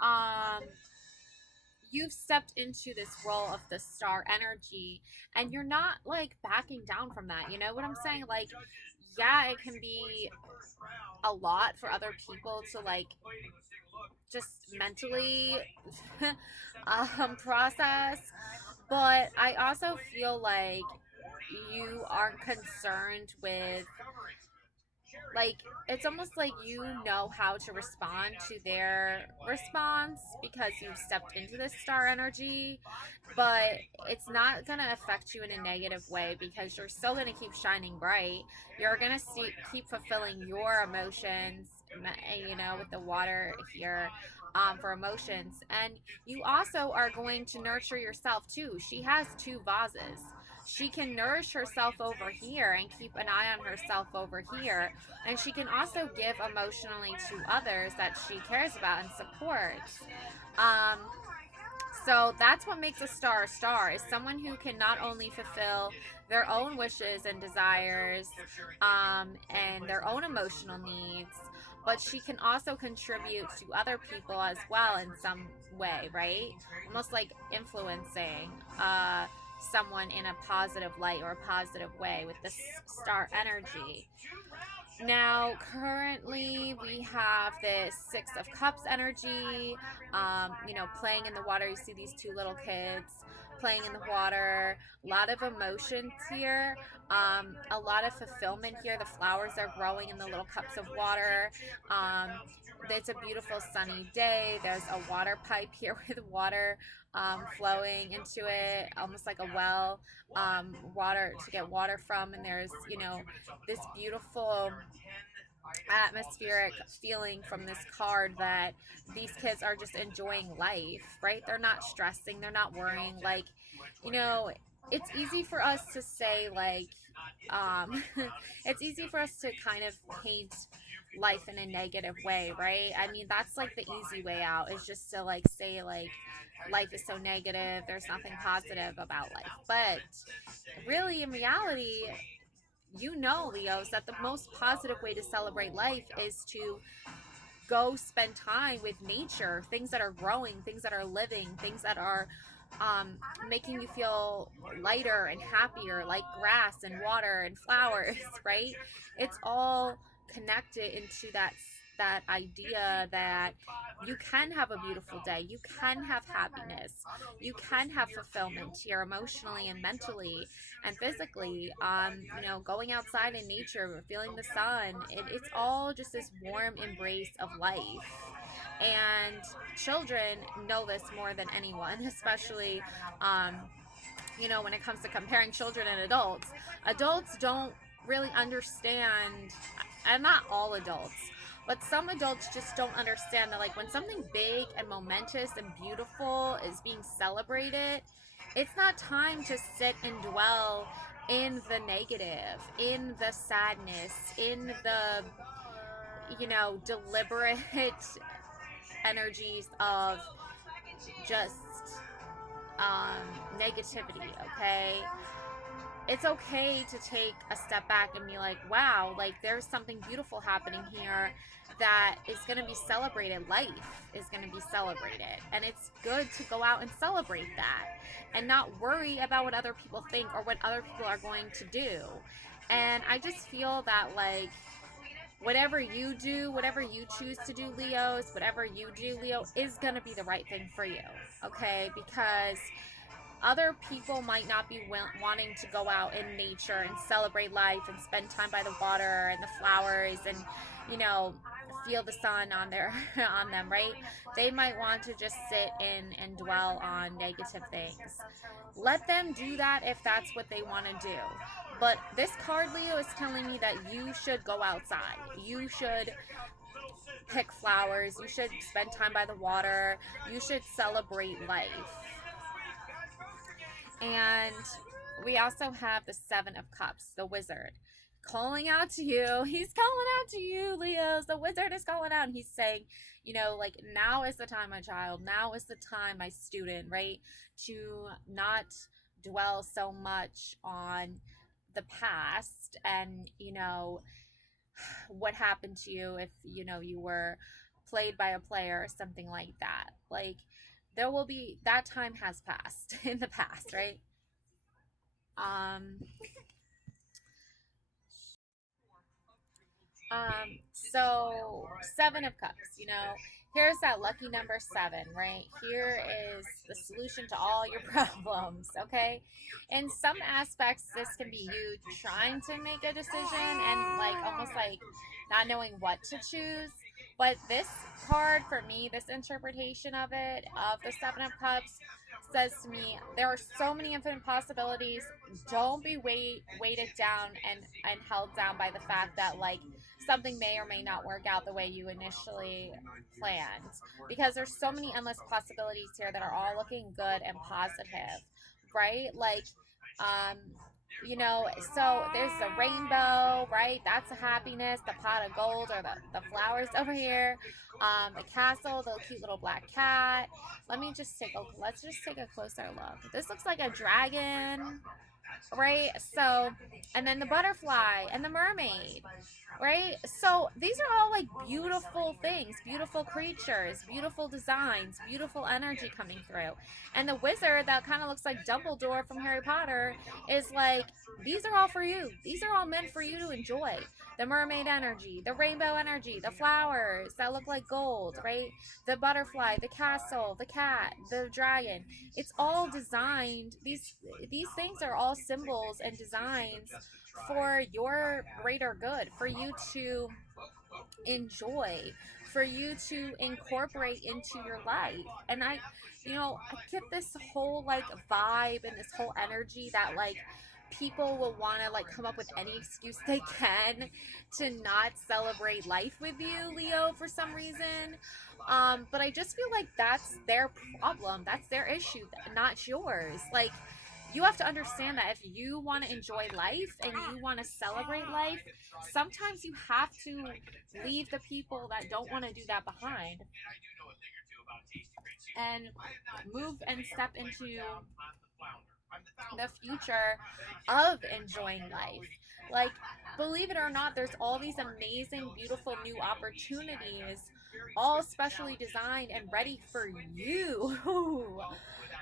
um you've stepped into this role of the star energy, and you're not like backing down from that. You know what I'm saying? Like, yeah, it can be a lot for other people to like just mentally process, but I also feel like you aren't concerned with, like, it's almost like you know how to respond to their response because you've stepped into this star energy, but it's not going to affect you in a negative way because you're still going to keep shining bright. You're going to keep fulfilling your emotions, you know, with the water here, for emotions. And you also are going to nurture yourself too. She has two vases. She can nourish herself over here and keep an eye on herself over here, and she can also give emotionally to others that she cares about and supports. Um, so that's what makes a star, is someone who can not only fulfill their own wishes and desires, and their own emotional needs, but she can also contribute to other people as well in some way, right? Almost like influencing someone in a positive light or a positive way with this star energy. Now, currently, we have this Six of Cups energy, you know, playing in the water. You see these two little kids playing in the water. A lot of emotions here, a lot of fulfillment here. The flowers are growing in the little cups of water. Um, it's a beautiful sunny day. There's a water pipe here with water flowing into it, almost like a well, water to get water from. And there's, you know, this beautiful atmospheric feeling from this card that these kids are just enjoying life, right? They're not stressing, they're not worrying. Like, you know, it's easy for us to say, like, it's easy for us to kind of paint life in a negative way, right? I mean, that's like the easy way out, is just to like say, like, life is so negative, there's nothing positive about life. But really, in reality, you know, Leos, that the most positive way to celebrate life is to go spend time with nature, things that are growing, things that are living, things that are making you feel lighter and happier, like grass and water and flowers, right? It's all connected into that idea that you can have a beautiful day, you can have happiness, you can have fulfillment here emotionally and mentally and physically. You know, going outside in nature, feeling the sun, it's all just this warm embrace of life. And children know this more than anyone, especially, um, you know, when it comes to comparing children and adults. Adults don't really understand, and not all adults, but some adults just don't understand that, like, when something big and momentous and beautiful is being celebrated, it's not time to sit and dwell in the negative, in the sadness, in the, you know, deliberate energies of just negativity, okay? It's okay to take a step back and be like, wow, like there's something beautiful happening here that is going to be celebrated. Life is going to be celebrated. And it's good to go out and celebrate that and not worry about what other people think or what other people are going to do. And I just feel that, like, whatever you do, whatever you choose to do, Leos, whatever you do, Leo, is going to be the right thing for you. Okay? Because other people might not be wanting to go out in nature and celebrate life and spend time by the water and the flowers and, you know, feel the sun on their on them, right? They might want to just sit in and dwell on negative things. Let them do that if that's what they want to do. But this card, Leo, is telling me that you should go outside. You should pick flowers. You should spend time by the water. You should celebrate life. And we also have the Seven of Cups, the wizard, calling out to you. He's calling out to you, Leos. The wizard is calling out, and he's saying, you know, like, now is the time, my child. Now is the time, my student, right? To not dwell so much on the past and, you know, what happened to you if, you know, you were played by a player or something like that. Like, there will be, that time has passed in the past, right? Um, so Seven of Cups, here's that lucky number seven, right? Here is the solution to all your problems, okay? In some aspects, this can be you trying to make a decision and like almost like not knowing what to choose. But this card, for me, this interpretation of it, of the Seven of Cups, says to me, there are so many infinite possibilities. Don't be weighted down and held down by the fact that like something may or may not work out the way you initially planned, because there's so many endless possibilities here that are all looking good and positive, right? Like, um so there's the rainbow, right? That's a happiness. The pot of gold, or the flowers over here. The castle, the cute little black cat. Let's just take a closer look. This looks like a dragon, right? So, and then the butterfly and the mermaid, right? So these are all like beautiful things, beautiful creatures, beautiful designs, beautiful energy coming through. And the wizard that kind of looks like Dumbledore from Harry Potter is like, these are all for you. These are all meant for you to enjoy. The mermaid energy, the rainbow energy, the flowers that look like gold, right? The butterfly, the castle, the cat, the dragon. It's all designed. These things are all symbols and designs for your greater good, for you to enjoy, for you to incorporate into your life. And I get this whole like vibe and this whole energy that like people will want to like come up with any excuse they can to not celebrate life with you, Leo, for some reason. But I just feel like that's their problem, that's their issue, not yours. Like, you have to understand that if you want to enjoy life and you want to celebrate life, sometimes you have to leave the people that don't want to do that behind and move and step into the future of enjoying life. Like, believe it or not, there's all these amazing, beautiful new opportunities, all specially designed and ready for you.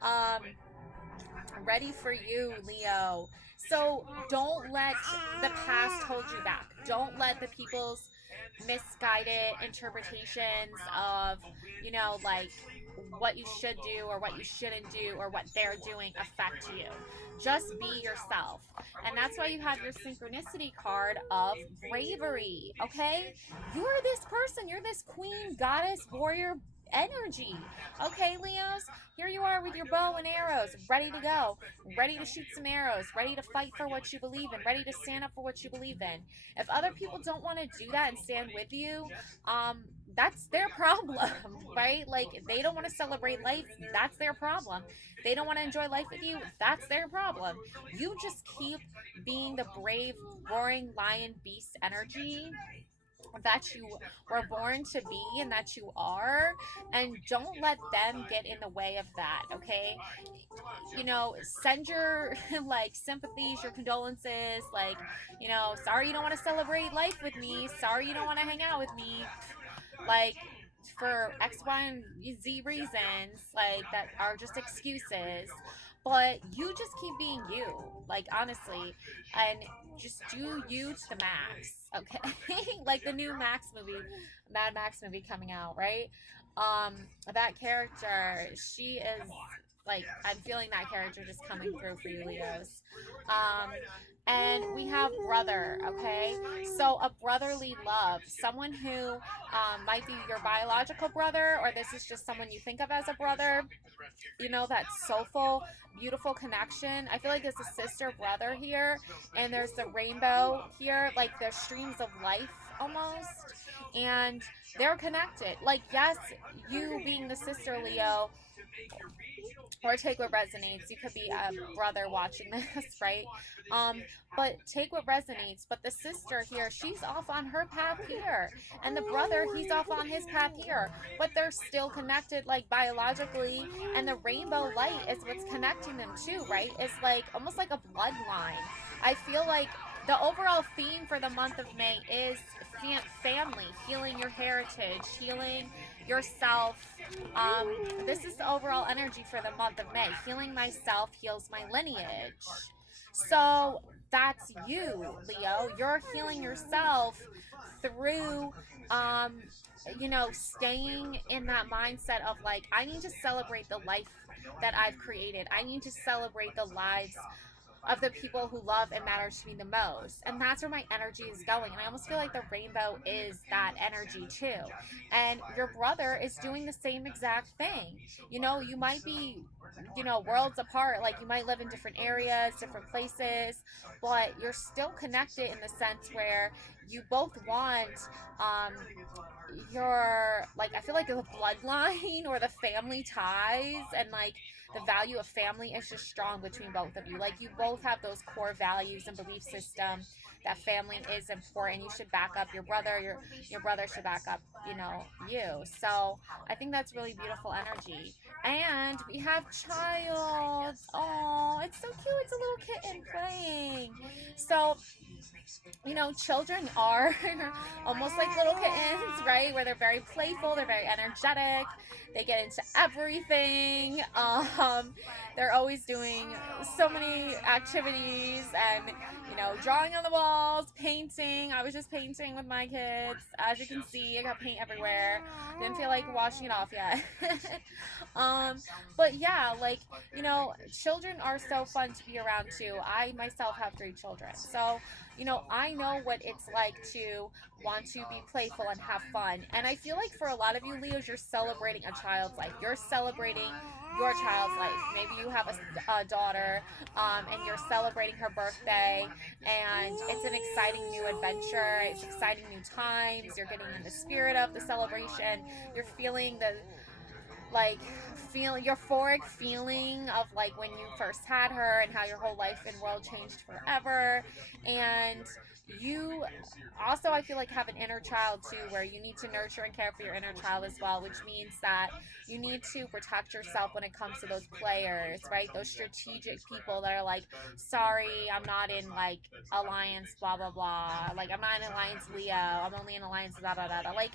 um, Ready for you, Leo. So don't let the past hold you back. Don't let the people's misguided interpretations of, like what you should do or what you shouldn't do or what they're doing affect you. Just be yourself. And that's why you have your synchronicity card of bravery, okay? You're this person. You're this queen, goddess, warrior energy. Okay, Leos? Here you are with your bow and arrows, ready to go, ready to shoot some arrows, ready to fight for what you believe in, ready to stand up for what you believe in. If other people don't want to do that and stand with you, that's their problem, right? Like, they don't want to celebrate life, that's their problem. They don't want to enjoy life with you, that's their problem. You just keep being the brave, roaring lion beast energy that you were born to be and that you are, and don't let them get in the way of that, okay? Send your like sympathies, your condolences, like, sorry you don't want to celebrate life with me, sorry you don't want to hang out with me, like, for X, Y, and Z reasons, like, that are just excuses. But you just keep being you, like, honestly, and just do you to the max, okay? Like the new Mad Max movie coming out, right? That character, she is like, I'm feeling that character just coming through for you, Leos. And we have brother, okay? So a brotherly love, someone who might be your biological brother, or this is just someone you think of as a brother, that soulful, beautiful connection. I feel like there's a sister brother here, and there's the rainbow here, like there's streams of life almost, and they're connected. Like, yes, you being the sister, Leo, or take what resonates. You could be a brother watching this, right? But take what resonates. But the sister here, she's off on her path here, and the brother, he's off on his path here. But they're still connected, like, biologically, and the rainbow light is what's connecting them too, right? It's like almost like a bloodline. I feel like the overall theme for the month of May is family, healing your heritage, healing yourself. This is the overall energy for the month of May. Healing myself heals my lineage. So that's you, Leo. You're healing yourself through, um, staying in that mindset of like, I need to celebrate the life that I've created. I need to celebrate the lives of the people who love and matter to me the most. And that's where my energy is going. And I almost feel like the rainbow is that energy too. And your brother is doing the same exact thing. You might be, worlds apart. Like you might live in different areas, different places, but you're still connected in the sense where you both want your, like, I feel like the bloodline or the family ties, and like the value of family is just strong between both of you. Like you both have those core values and belief system that family is important. You should back up your brother. Your brother should back up, you. So I think that's really beautiful energy. And we have child. Oh, it's so cute. It's a little kitten playing. So children are almost like little kittens, right? Where they're very playful, they're very energetic, they get into everything. They're always doing so many activities and, drawing on the walls, painting. I was just painting with my kids. As you can see, I got paint everywhere. Didn't feel like washing it off yet. But yeah, like, children are so fun to be around too. I myself have 3 children. So, I know what it's like to want to be playful and have fun. And I feel like for a lot of you Leos, you're celebrating a child's life. You're celebrating your child's life. Maybe you have a daughter, and you're celebrating her birthday, and it's an exciting new adventure. It's exciting new times. You're getting in the spirit of the celebration. You're feeling the euphoric feeling of like when you first had her and how your whole life and world changed forever. And you also, I feel like, have an inner child too, where you need to nurture and care for your inner child as well, which means that you need to protect yourself when it comes to those players, right? Those strategic people that are like, sorry, I'm not in like alliance blah blah blah, like I'm not in alliance Leo, I'm only in alliance da da da da. Like,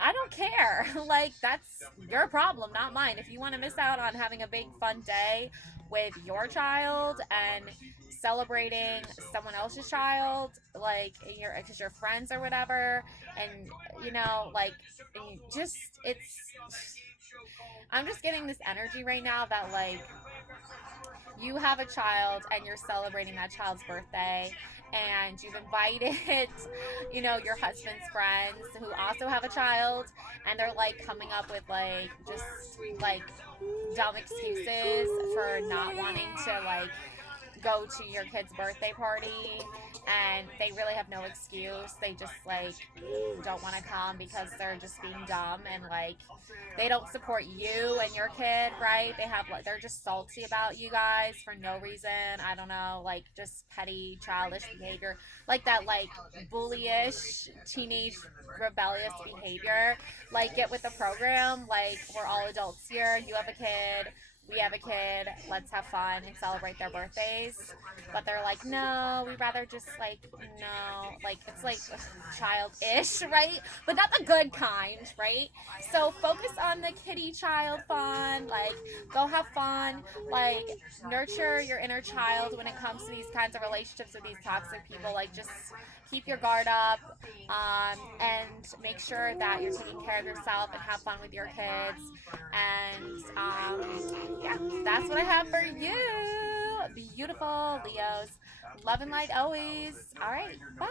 I don't care. Like, that's your problem, not mine. If you want to miss out on having a big fun day with your child and celebrating someone else's child, like because you're friends or whatever, and I'm just getting this energy right now that like you have a child and you're celebrating that child's birthday, and you've invited your husband's friends who also have a child, and they're like coming up with like just like dumb excuses for not wanting to like go to your kid's birthday party, and they really have no excuse. They just like don't want to come because they're just being dumb, and like they don't support you and your kid, right? They're just salty about you guys for no reason. I don't know, like just petty childish behavior, like that like bullyish teenage rebellious behavior. Like, get with the program. Like, we're all adults here. You have a kid, we have a kid, let's have fun and celebrate their birthdays. But they're like, no, we'd rather just like, no, like it's like childish, right? But not the good kind, right? So focus on the kitty child fun, like go have fun, like nurture your inner child when it comes to these kinds of relationships with these toxic people. Like, just keep your guard up, and make sure that you're taking care of yourself and have fun with your kids. And yeah, that's what I have for you, beautiful Leos. Love and light always. All right, bye.